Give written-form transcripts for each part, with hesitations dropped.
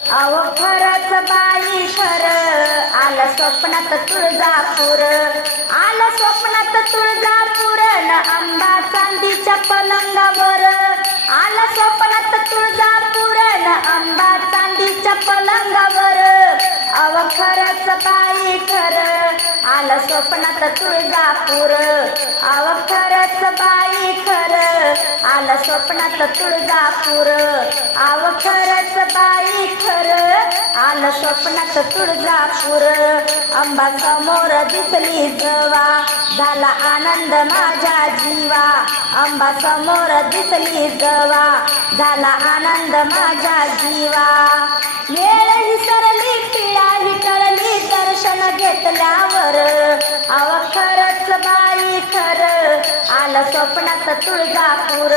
अव खरंच बाई खरं आलं स्वप्नात तुळजापूर, आलं स्वप्नात तुळजापूर न आंबा चांदीच्या पलंगावर, आलं स्वप्नात तुळजापूर न आंबा चांदीच्या पलंगावर. अव खरंच बाई खरं आलं स्वप्नात तुळजापूर, अव खरंच बाई खरं आलं स्वप्नात तुळजापूर, अव खरंच बाई खरं आलं स्वप्नात तुळजापूर. अंबा समोर दिसली जवा झाला आनंद माझ्या जीवा, अंबा समोर दिसली जवा झाला आनंद माझ्या जीवा. वेळ ही सरली पिळा ही टळली दर्शन घेतल्यावर, अव खरंच बाई खरं आलं स्वप्नात तुळजापूर,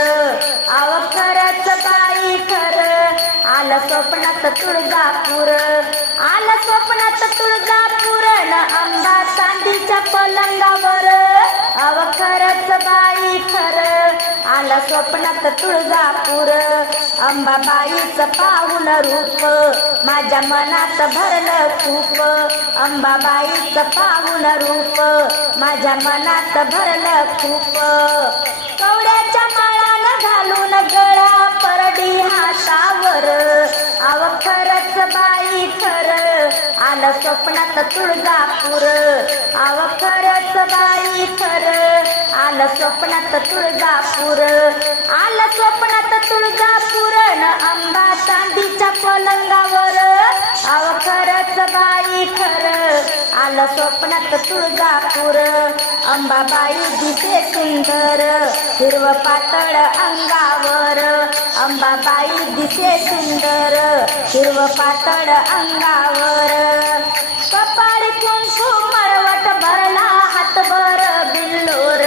अव खरंच बाई खरं आलं स्वप्नात तुळजापूर, आलं स्वप्नात तुळजापूर न आंबा चांदीच्या पलंगावर. अव खरंच बाई खरं आलं स्वप्नात तुळजापूर. अंबाबाईचं पाहून रूप माझ्या मनात भरलं खूप, अंबाबाईचं पाहून रूप माझ्या मनात भरलं खूप. कवड्याच्या माळानं घालून गळा परडी हातावर, अव खरंच बाई खरं आलं स्वप्नात तुळजापूर, अव खरंच बाई खरं आलं स्वप्नात तुळजापूर, आलं स्वप्नात तुळजापूर न आंबा चांदीच्या पलंगावर. अव खरंच बाई खरं आलं स्वप्नात तुळजापूर. अंबाबाई दिसे सुंदर हिरव पातळ अंगावर, अंबाबाई दिसे सुंदर हिरव पातळ अंगावर. कपाळी कुंकू मळवट भरला हातभर बिल्लोर,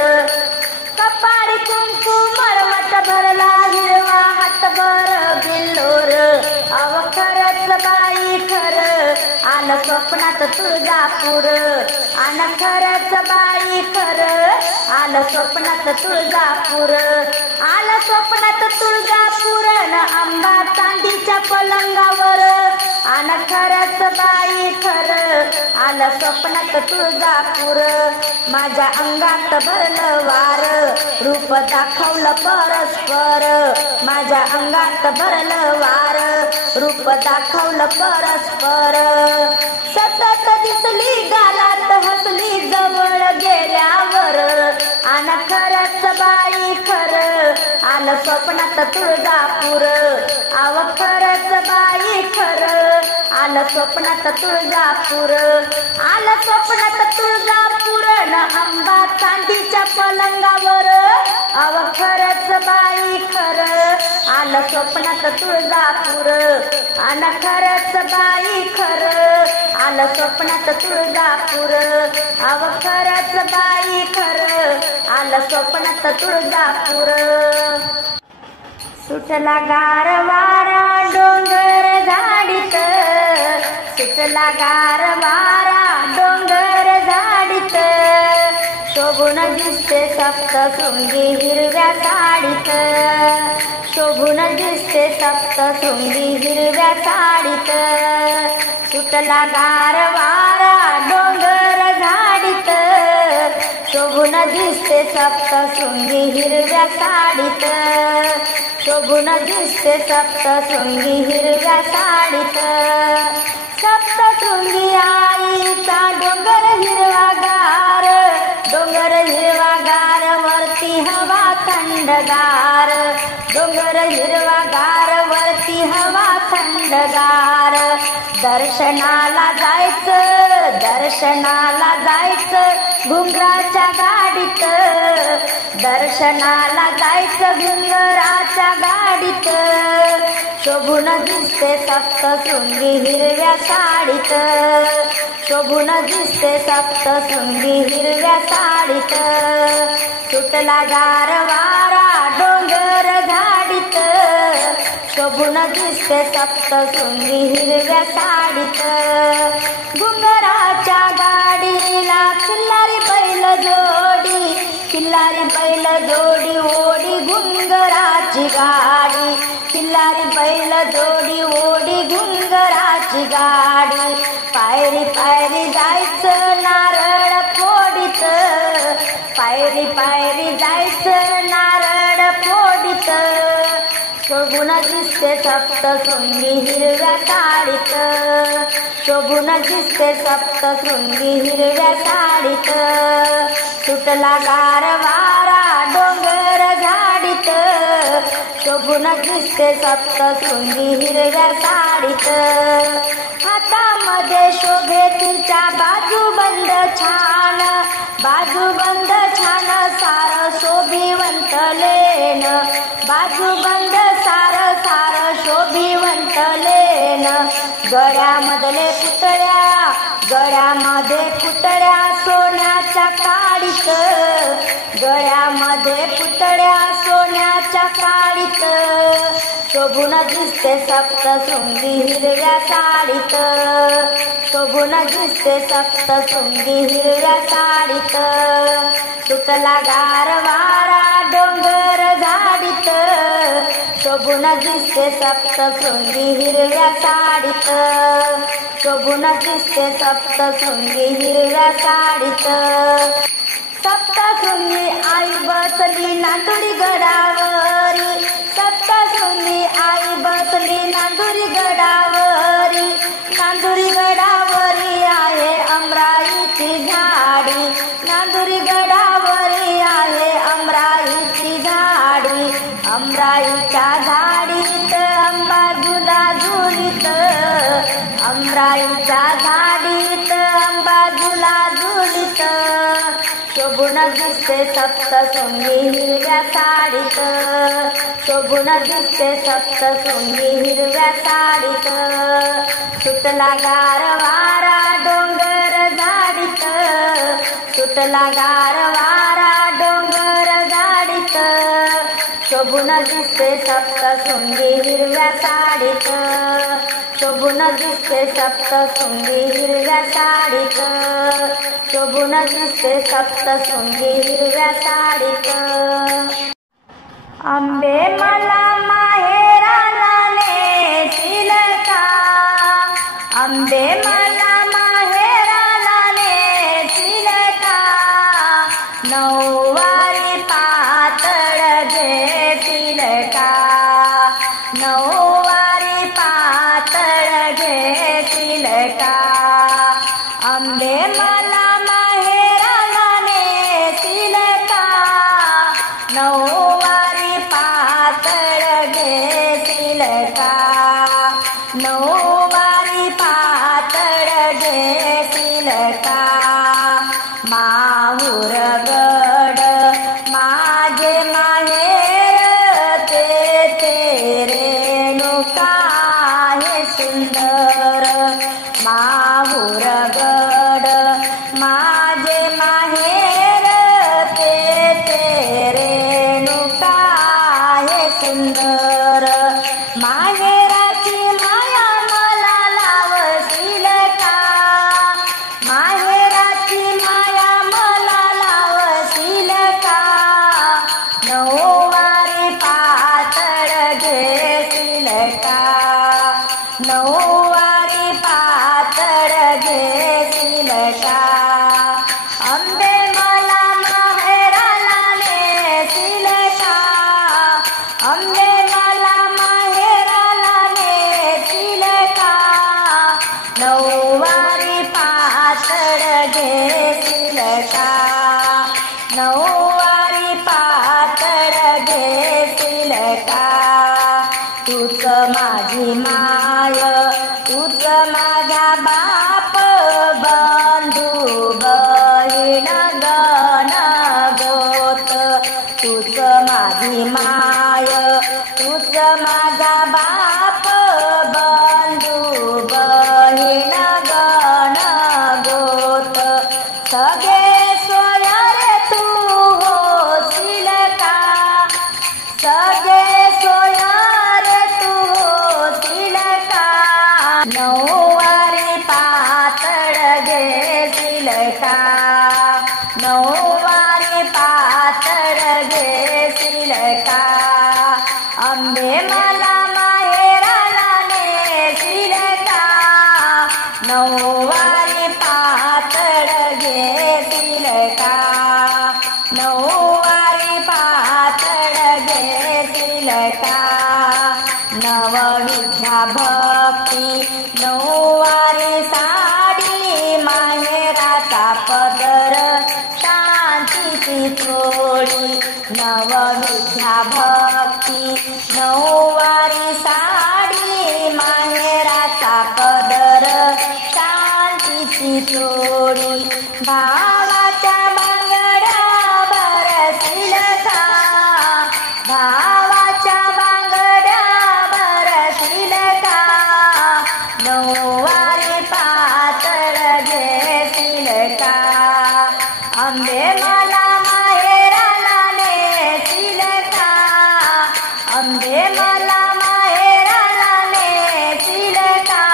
कपाळी कुंकू मळवट भरला हिरवा हातभर बिल्लोर. अव खरंच बाई खरं आलं स्वप्नात तुळजापूर, आन खरंच बाई खरं आलं स्वप्नात तुळजापूर, आलं स्वप्नात तुळजापूर न आंबा चांदीच्या पलंगावर. आन खरंच बाई खरं आलं स्वप्नात तुळजापूर. माझ्या अंगात भरलं वार रूप दाखवलं परस्पर, माझ्या अंगात भरलं वार रूप दाखवलं परस्पर. सतत दिसली गालात हसली जवळ गेल्यावर, आन खरंच बाई खरं आलं स्वप्नात तुळजापूर, अव खरंच बाई खरं आलं स्वप्नात तुळजापूर, आलं स्वप्नात तुळजापूर न आंबा चांदीच्या पलंगावर. अव खरंच बाई खरं आलं स्वप्नात तुळजापूर, आन खरंच बाई खरं आलं स्वप्नात तुळजापूर, अव खरंच बाई खरं आलं स्वप्नात तुळजापूर. सुटला गार वारा डोंगर झाडीत, सुटला गार वारा डोंगर झाडीत, शोभून दिसते सप्तशृंगी हिरव्या साडीत, शोभून दिसते सप्तशृंगी हिरव्या साडीत. सुटला गार वारा डोंगर झाडीत, शोभून दिसते सप्तशृंगी हिरव्या साडीत, शोभून दिसते सप्तशृंगी हिरव्या साडीत. सप्तशृंगी आईचा डोंगर हिरवागार, डोंगर हिरवागार वरती हवा थंडगार, डोंगर हिरवागार वरती हवा थंडगार. दर्शनाला जायचं, दर्शनाला जायचं घुंगराच्या गाडीत, दर्शनाला जायचं घुंगराच्या गाडीत. शोभून दिसते सप्तशृंगी हिरव्या साडीत, शोभून दिसते सप्तशृंगी हिरव्या साडीत. सुटला गार वारा डोंगर झाडीत, शोभून दिसते सप्तशृंगी हिरव्या साडीत. घुंगराच्या गाडीला खिल्लारी बैल जोडी, खिल्लारी बैल जोडी ओढी घुंगराची गाडी, खिल्लारी बैल जोडी ओढी घुंगराची गाडी पायरी पायरी जायचं नारळ फोडीत पायरी पायरी जायचं नारळ फोडीत शोभून दिसते सप्तशृंगी हिरव्या साडीत शोभून दिसते सप्तशृंगी हिरव्या साडीत सुटला गार वारा डोंगर झाडीत शोभून दिसते सप्तशृंगी हिरव्या साडीत हातामध्ये शोभे तिच्या बाजूबंद छान बाजूबंद छान सार शोभिवंत लेन बाजूबंद सार सार शोभिवंत लेन गळ्यामध्ये पुतळ्या सोन्याच्या काडीत गळ्यामध्ये पुतळ्या सोन्याच्या काडीत शोभून दिसते सप्तशृंगी हिरव्या साडीत शोभून दिसते सप्तशृंगी हिरव्या साडीत सुटला गार वारा डोंगर झाडीत शोभून दिसते सप्तशृंगी हिरव्या साडीत शोभून दिसते सप्तशृंगी हिरव्या साडीत सप्तशृंगी आई बसली नांदुरी गडावरी सप्तशृंगी आई बसली नांदुरी गडावरी आहे अमराईची झाडी नांदुरी गडावरी आहे अमराईची झाडी अमराईच्या झाडीत आंबा झुला झुलीत अमराईच्या झाडीत आंबा झुला झुलीत शोभून दिसते सप्तशृंगी हिरव्या साडीत शोभून दिसते सप्तशृंगी हिरव्या साडीत सुटला गार वारा डोंगर झाडीत सुटला गार वारा डोंगर झाडीत शोभून दिसते सप्तशृंगी हिरव्या साडीत शोभून दिसते सप्तशृंगी हिरव्या साडीत शोभून दिसते सप्तशृंगी हिरव्या साडीत आंबे मला माहेराला नेतील का आंबे मला माहेराला नेतील का नऊवारी पातळ घेतील का नऊवारी पातळ घेतील का आंबे मला माहेराला नेतील का नऊवारी पातळ घेतील का नऊवारी पातळ घेतील का माहुर गड माझे माहेर ते रेणुका हे सुंदर माहुर गड माझे माहेर ते रेणुका हे सुंदर माहेराची माया मला लावशील का माहेराची माया मला लावशील का नऊवारी पातळ घेशील का नऊवारी पातळ घेशील का आंबे मला माहेराला नेतील का आंबे मला माहेराला नेतील का नऊवारी पातळ घेशील का नऊवारी पातळ घेशील का तूच माझी माय तूच माझा बाप बंधू बहीण गण गोत तूच माझी माय तूच माझा बाप बंधू बहीण गण गोत सगळे सोयरे तू होशील का सगळे सोयरे तू होशील का नऊवारी पातळ घेशील का नऊवारी पातळ घेशील का आंबे मला नऊवारी पातळ घेतील का नऊवारी पातळ घेतील का नवविद्या भक्ती नऊवारी साडी माहेराचा पदर शांतीची चोळी नवविद्या भक्ती नऊवारी साडी माहेराचा पदर शांतीची चोळी भावाच्या बांगड्या बरसील का भावाच्या बांगड्या बरसील का नऊवारी पातळ घेतील का अंबे मला माहेराला नेतील का अंबे मला माहेराला नेतील का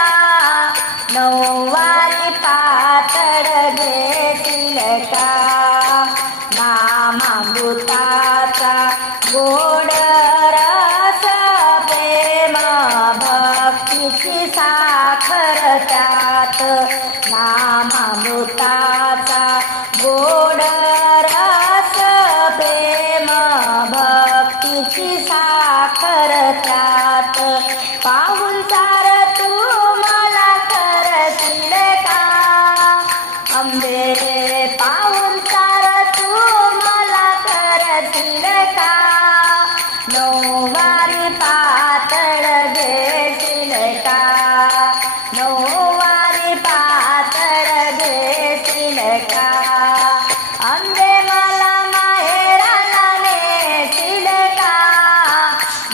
नऊवारी पातळ घेतील का नामामृताचा गोड रस प्रेम भक्तीची साखर त्यात नामामृताचा गोड रस प्रेम भक्तीची साखर त्यात पाहून सार तू मला करशील का अंबे पाहून सार तू मला करशील का नऊवारी पातळ घेशील का नऊवारी पातळ घेशील का अंबे मला माहेराला नेशील का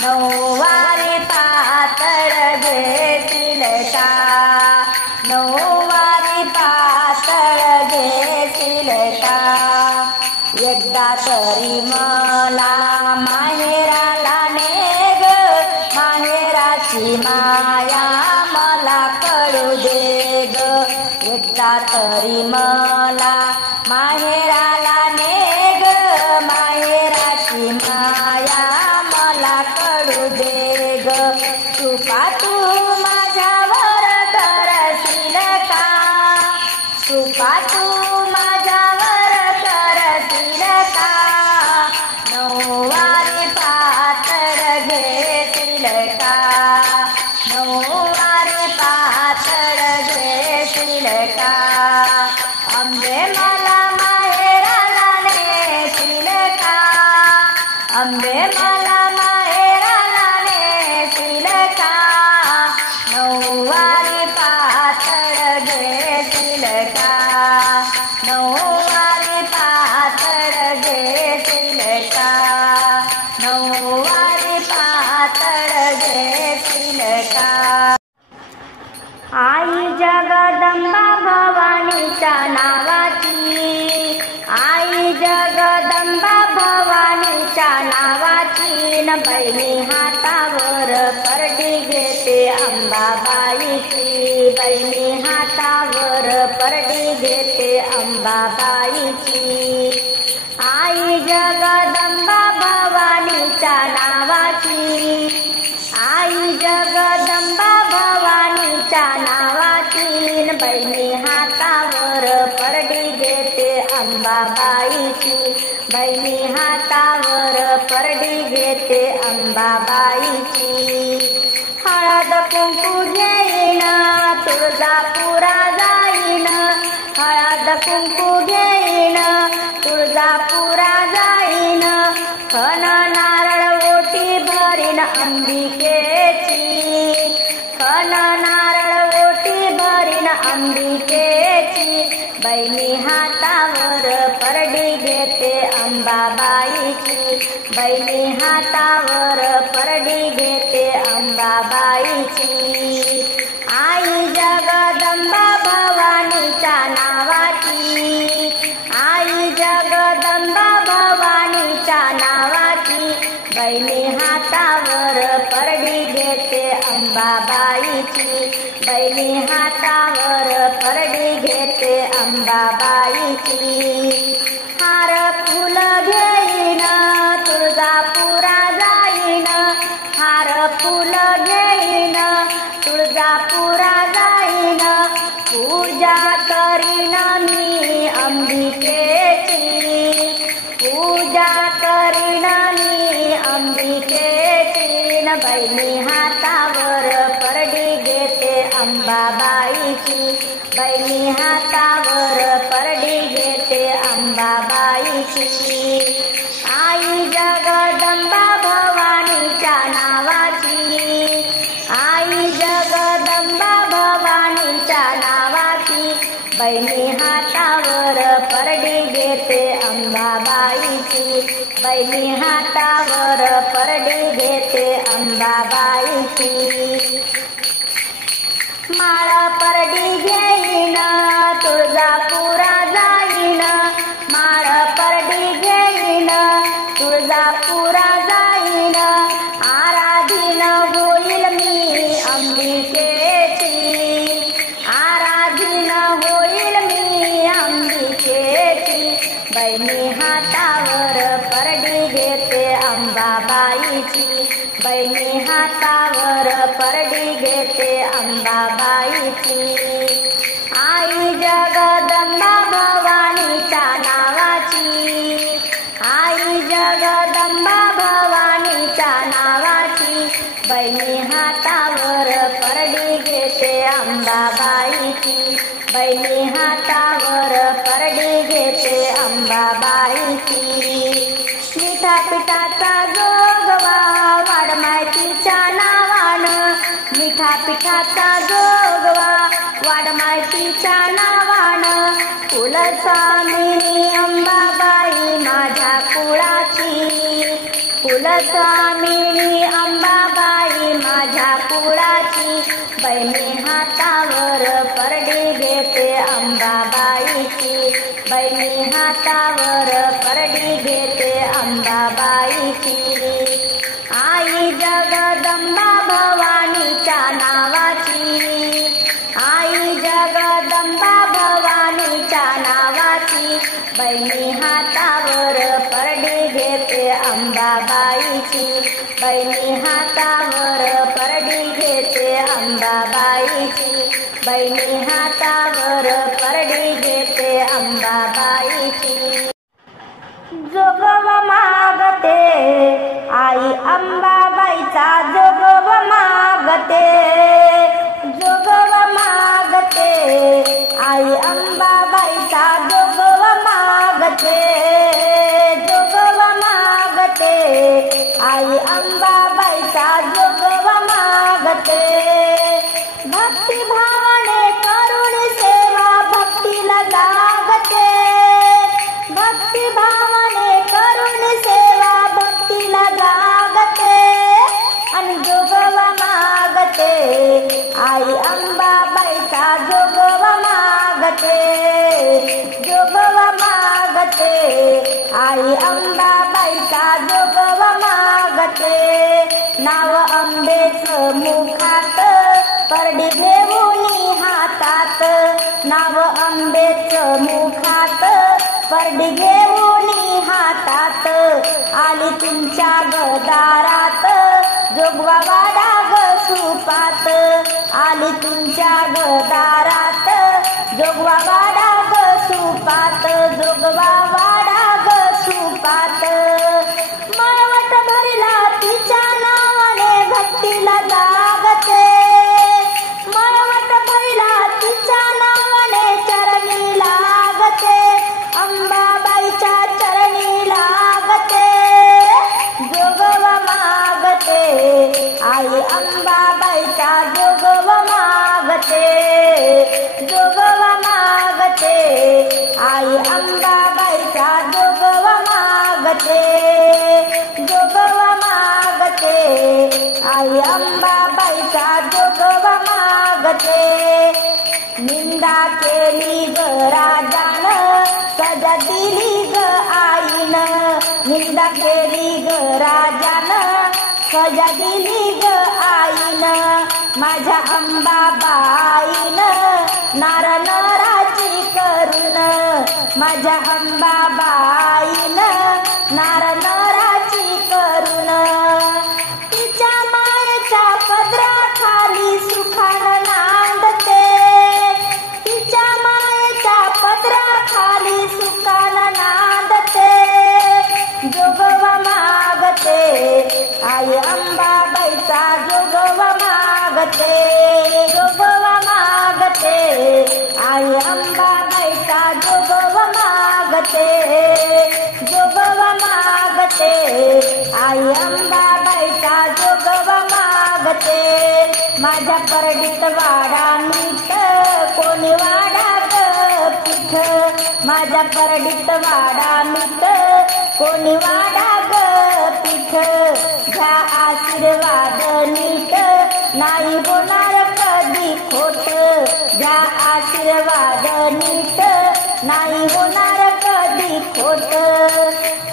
नऊवारी पातळ घेशील का नऊवारी पातळ घेशील का एकदा तरी मला माहेराला नेग माहेराची माया मला कळू दे ग एकदा तरी मला माहेराला नेग माहेराची माया मला कळू दे ग कृपा तू माझ्यावर करशील का कृपा तू माझ्यावर करशील का नऊवारी पातळ घेशील का नऊवारी पातळ घेशील का अंबे मला माहेराला नेशील का अंबे मला माहेराला नेशील का नऊवारी पातळ घेशील का नऊवारी पातळ घेशील का नऊवारी पातळ घेशील का आई जगदंबा भवानीच्या नावाची आई जगदंबा भवानीच्या नावाची न बहिणी हातावर परडी घेते अंबाबाईची बहिणी हातावर परडी घेते अंबाबाईची आई जगदंबा भवानीच्या नावाची आई जगदंबा भवानीच्या नावाची न बहिणी हातावर परडी घेते अंबाबाईची बहिणी हातावर परडी घेते अंबाबाईची हळद कुंकू घेईन तुळजापुरा जाईन हळद कुंकू घेईन तुळजापुरा जाईन खण नारळ ओटी भरीन अंबिकेची खण नारळ ओटी भरीन अंबिकेची बहिणी हातावर परडी घेते अंबाबाईची बहिणी हातावर परडी घेते अंबाबाईची आई जगदंबा भवानीच्या नावाची आई जगदंबा भवानीच्या नावाची बहिणी हातावर परडी घेते अंबाबाईची बहिणी हातावर परडी घेते अंबाबाईची हार फुल घेईन तुळजापुरा जाईन हार फुल घेईन तुळजापुरा जाईन पूजा करीन मी अंबिकेची, पूजा करीन मी अंबिकेची, न बहिणी हातावर परडी घेते अंबाबाईची, बहिणी हातावर परडी घेते अंबाबाईची। आई जगदंबा भवानीच्या नावाची, आई जगदंबा भवानीच्या नावाची, बहिणी हातावर परडी घेते अंबाबाईची, बहिणी हातावर परडी घेते अंबाबाईची। माळ परडी घेईन तुळजापुरा जाईन, माळ परडी घेईन तुळजापुरा जाईन, आराधीन होईल मी अंबिकेची, आराधीन होईल मी अंबिकेची, बहिणी हातावर परडी घेते अंबाबाईची, बहिणी हातावर परडी घेते अंबाबाईची। आई जगदंबा भवानीच्या नावाची, आई जगदंबा भवानीच्या नावाची, बहिणी हातावर परडी घेते अंबाबाईची, बहिणी हातावर परडी घेते अंबाबाईची। मिठा पिठाचा जोगवा वाढ माहितीच्या नावानं, मिठा पिठाचा जोगवा वाढ माहितीच्या नावानं, कुलस्वामिनी अंबाबाई माझ्या कुळाची, कुलस्वामिनी अंबाबाई माझ्या कुळाची, बहिणी हातावर परडी घेते अंबाबाईची, बहिणी हातावर परडी घेते अंबाबाईची। आई जगदंबा भवानीच्या नावाची, आई जगदंबा भवानीच्या नावाची, बहिणी हातावर परडी घेते अंबाबाईची, बहिणी हातावर परडी घेते अंबाबाईची, बहिणी हातावर परडी घेते अंबाबाईची। जोगव मागते आई अंबाबाईचा जोगव मागते, जोगव मागते आई अंबाबाईचा जोगव मागते, जोगव मागते आई अंबाबाईचा जोगव मागते। भक्ती भावने करून सेवा भक्तीला लागते, भक्ती भावने करून सेवा भक्तीला लागते, आणि जोगव मागते आई अंबाबाईचा जोगव मागते, जोगव मागते आई अंबाबाईचा जोगव मागते। नाव अंबेचं मुखात परडी घेऊनी हातात, नाव अंबेचं मुखात परडी घेऊनी हातात, आली तुमच्या गदारात जोगवा वाडा ग सुपात, आली तुमच्या गदारात जोगवा वाडा ग सुपात, जोगवा वाडा ग सुपात। मळवट भरला तिच्या नावाने भक्तीला लागते, मळवट भरला तिच्या नावाने चरणी लागते, अंबाबाईच्या चरणी लागते। जोगव मागते आई अंबाबाईचा जोगव मागते, जोगव मागते आई अंबाबाईचा जोगव मागते, जोगव मागते आई अंबाबाईचा जोगव मागते। निंदा केली ग राजानं सजा दिली ग आईनं, निंदा केली ग राजानं सजा दिली ग आईनं, माझ्या अंबाबाईनं नार नराची करून, माझ्या अंबाबाईनं नार नराची करून, तिच्या मायेच्या पदराखाली सुखानं नांदते, तिच्या मागते, जोगवा मागते, आई अंबाबाईचा जोगवा मागते, जोगवा मागते, आई अंबाबाईचा जोगवा मागते. माझ्या परडीत वाडा नीट, कोणी वाडा ग पीठ, माझ्या परडीत वाडा नीट, कोणी वाडा ग पीठ. घ्या आशीर्वाद नीट, नाही होणार कधी खोट, घ्या आशीर्वाद नीट, नाही होणार कधी खोट.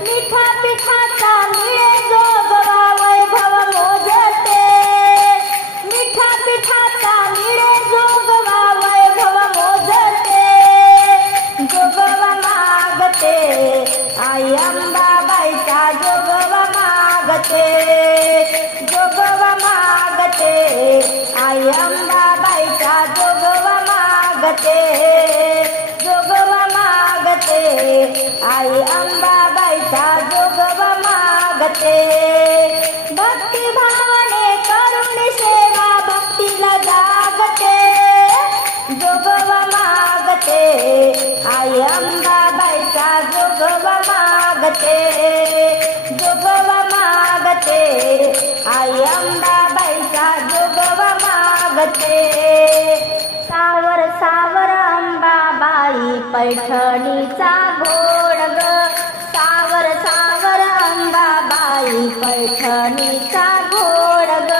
मिठा पिठाचा मिळे जोगवा वैभव मोजते, मिठा पिठाचा मिळे जोगवा वैभव मोजते, जोगवा मागते, आई अंबाबाईचा जोगवा मागते, जोगवा मागते, आई अंबाबाईचा जोगवा मागते, जोगवा मागते, आई अंबाबाईचा जोगवा मागते. भक्ती भावने करून सेवा भक्तीला जागते, जोगवा मागते, आई अंबाबाईचा जोगवा मागते, जोगवा मागते, आई अंबाबाईचा जोगवा मागते. सावर सावर अंबाबाई पैठणीचा घोड ग, सावर सावर अंबाबाई पैठणीचा घोड ग,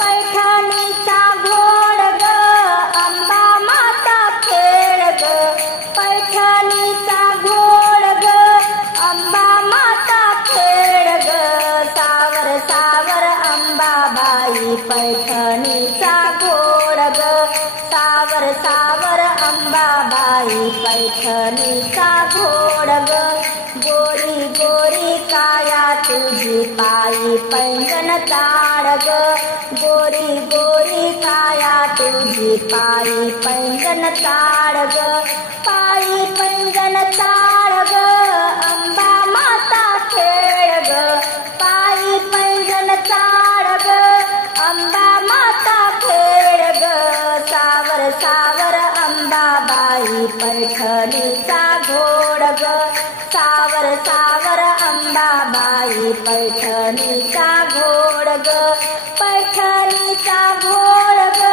पैठणीचा घोड ग, अंबा माता खेळ ग, पैठणीचा घोड ग, अंबा माता खेळ ग. सावर सावर अंबाबाई पैठणीचा घोड ग, सावर सावर अंबाबाई पैठणीचा घोड ग. गोरी गोरी काया तुझी पायी पैंजण ताड ग, गोरी गोरी काया तुझी पायी पैंजण ताड ग, पायी पैंजण ताड ग, अंबा माता खेळ ग, पायी पैंजण ताड ग, अंबा माता खेळ ग. सावर सावर अंबाबाई पैठणीचा घोड ग, सावर सावर अंबाबाई पैठणीचा घोड ग, पैठणीचा घोड ग,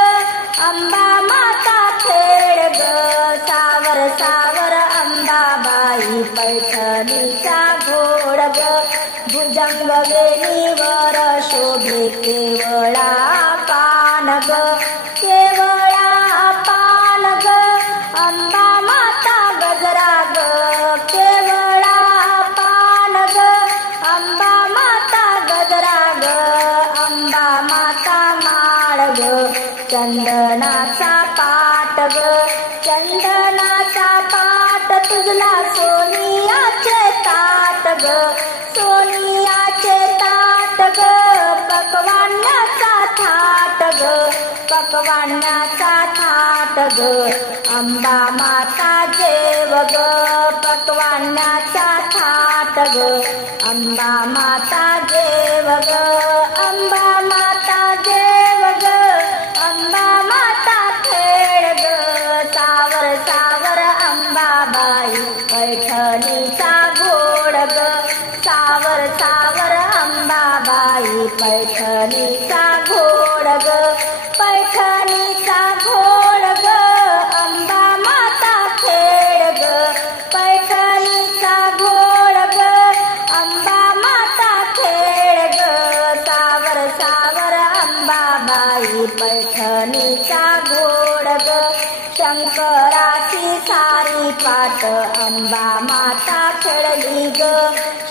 अंबा माता खेळ ग. सावर सावर अंबाबाई पैठणीचा घोड ग. भुजंग वेणीवर शोभे केवळा पान ग, केवळा पान ग, अंबा माता गजरा ग, केवळा पान ग, अंबा माता गजरा ग, अंबा माता माळ ग, चंदनाचा पाट ग, चंदनाचा पाट तुझला सोनियाचे ताट ग, सोनियाचे ताट ग, पकवान्याचा थाट ग, पकवान्याचा थाट ग, अंबा माता जेव ग, पकवान्याचा थाट ग, अंबा माता जेव ग, अंबा माता जेव ग, अंबा माता खेळ ग. सावर सावर अंबाबाई पैठणीचा घोड ग, सावर सावर अंबाबाई पैठणीचा घोड ग, पैठणीचा घोड ग, अंबा माता खेळ ग, पैठणीचा घोड ग, अंबा माता खेळ ग. सावर सावर अंबाबाई पैठणीचा घोड ग, शंकराची सारी पाट अंबा माता खेळली ग,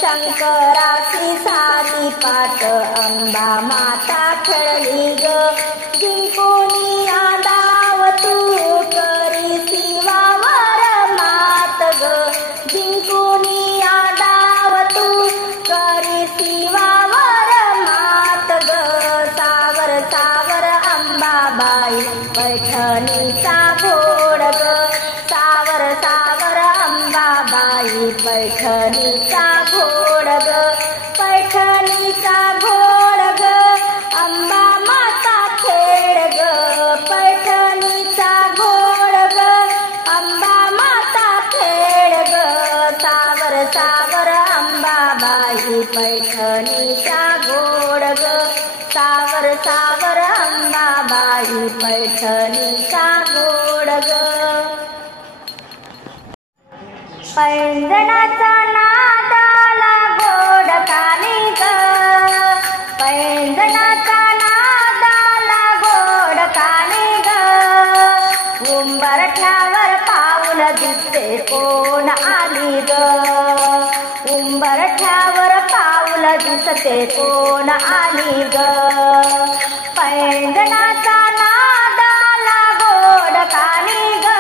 शंकराची सारी पाट अंबा माता खेळली ग. जिंकुनी आदाव तू करी शिवावर मात ग, जिंकुनी आदाव तू करी शिवावर मात ग. सावर सावर अंबाबाई पैठणीचा घोड ग, सावर सावर अंबाबाई पैठणीचा घोड ग, पैठणीचा घोड ग, अंबा माता खेळ ग. पैठणीच्या गोड ग सावर सावर अंबाबाई पैठणीच्या गोड ग पैंजणाचा नादाला गोड कानी ग पैंजणाचा नादाला गोड कानी ग उंबरठ्यावर पाऊल दिसते कोण आली ग उंबरठ्यावर पाऊल दिसते कोण आली ग पैंजणाचा नादाला गोड कानी ग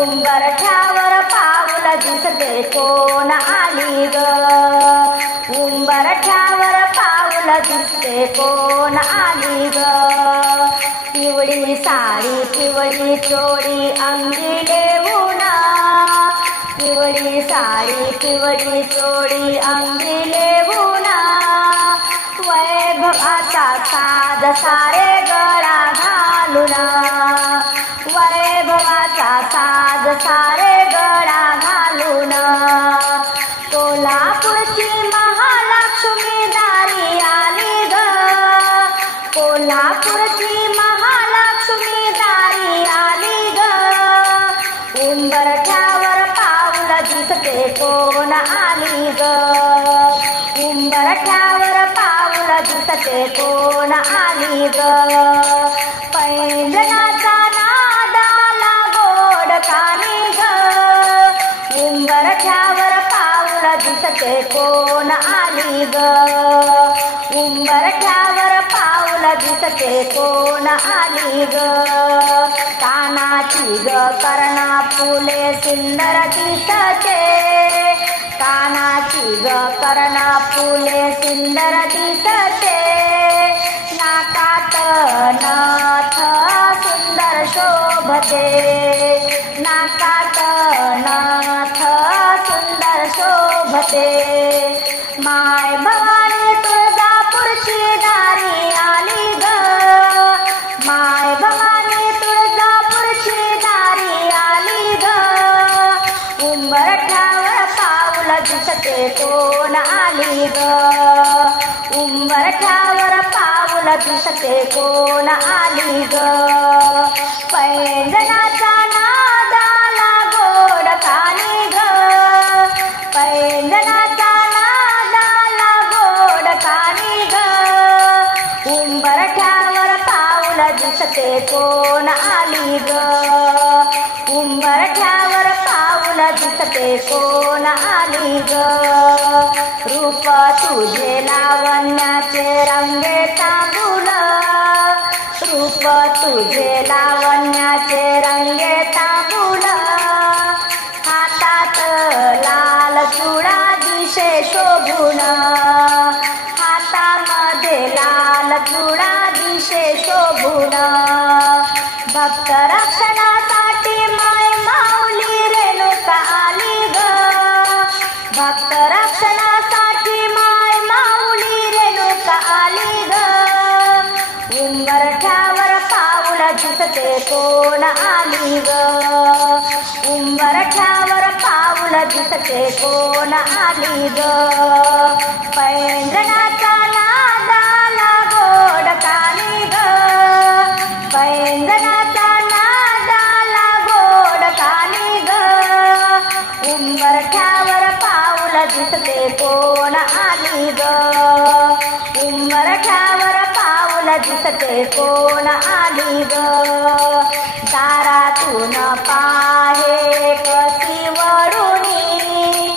उंबरठ्यावर पाऊल दिसते कोण आली ग उंबरठ्यावर पाऊल दिसते कोण आली ग पिवळी साडी पिवळी चोळी अंगी लेऊना पिवळी साडी पिवळी चोळी अंगी लेऊना वैभवाचा साज सारे गळा घालूना वैभवाचा साज सारे गळा घालूना कोल्हापूरची महालक्ष्मी दारी आली ग कोल्हापूरची महालक्ष्मी दारी आली ग उंबरठ्यावर पाऊल दिसते कोण आली ग उंबरठ्यावर पाऊल दिसते कोण आली ग पैंजणाचा नादाला गोड कानी ग उंबरठ्यावर पाऊल दिसते कोण आली ग उंबरठ्यावर पाऊल दिसते कोण आली ग कानाची ग कर्णा फुले सुंदर दिसते कानाची ग कर्णा फुले सुंदर दिसते नाकात नाथ सुंदर शोभते नाकात नाथ सुंदर शोभते माय भवानी तुळजापूरची दारी आली ग माय भवानी तुळजापूरची दारी आली ग उंबरठ्यावर पाऊल दिसते कोण आली ग उंबरठ्यावर पाऊल दिसते कोण आली ग पैंजणाचा नादाला गोड कानी ग पैंजणाचा नादाला गोड कानी ग उंबरठ्यावर पाऊल दिसते कोण आली ग उंबरठ्यावर पाऊल दिसते कोण आली ग रूप तुझे लावण्याचे रंगे तांबूल रूप तुझे लावण्याचे रंगे तांबूल हातात लाल चुडा दिशे शोभून हातामध्ये लाल चुडा दिशे शोभून भक्त रक्षणासाठी माय माऊली रेणुका आली ग भक्त रक्षणासाठी माय माऊली रेणुका आली ग उंबरठ्यावर पाऊल दिसते कोण आली ग उंबरठ्यावर पाऊल दिसते कोण आली ग पैंजणाचा नादाला गोड कानी ग पैंजणाचा नादाला गोड कानी ग उंबरठ्यावर पाऊल दिसते कोण आली ग उंबरठ्यावर पाऊल दिसते कोण आली ग दारातून पाहे कशी वळुणी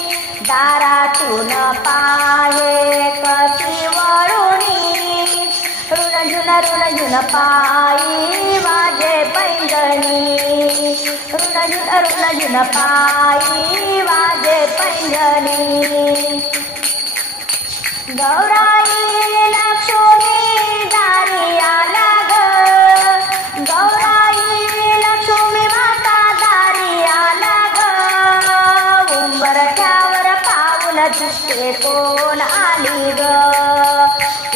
दारातून पाहे कशी वळुणी ऋणझुन पायी माझे पैंजणी ऋणझुन पायी माझे पैंजणी गौराई लक्ष्मी दारी आला ग गौराई लक्ष्मी माता दारी आला ग उंबरठ्यावर पाऊल दिसते कोण आली ग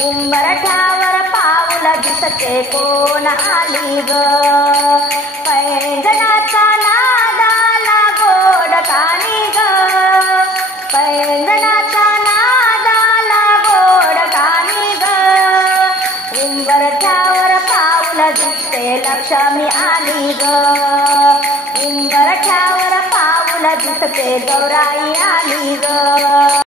उंबरठ्यावर पाऊल दिसते कोण आली ग पैंजणाचा नादाला गोड कानी ग पैंजणाचा नाद दिसते लक्ष्मी आली ग उंबरठ्यावर पाऊल दिसते गौराई आली ग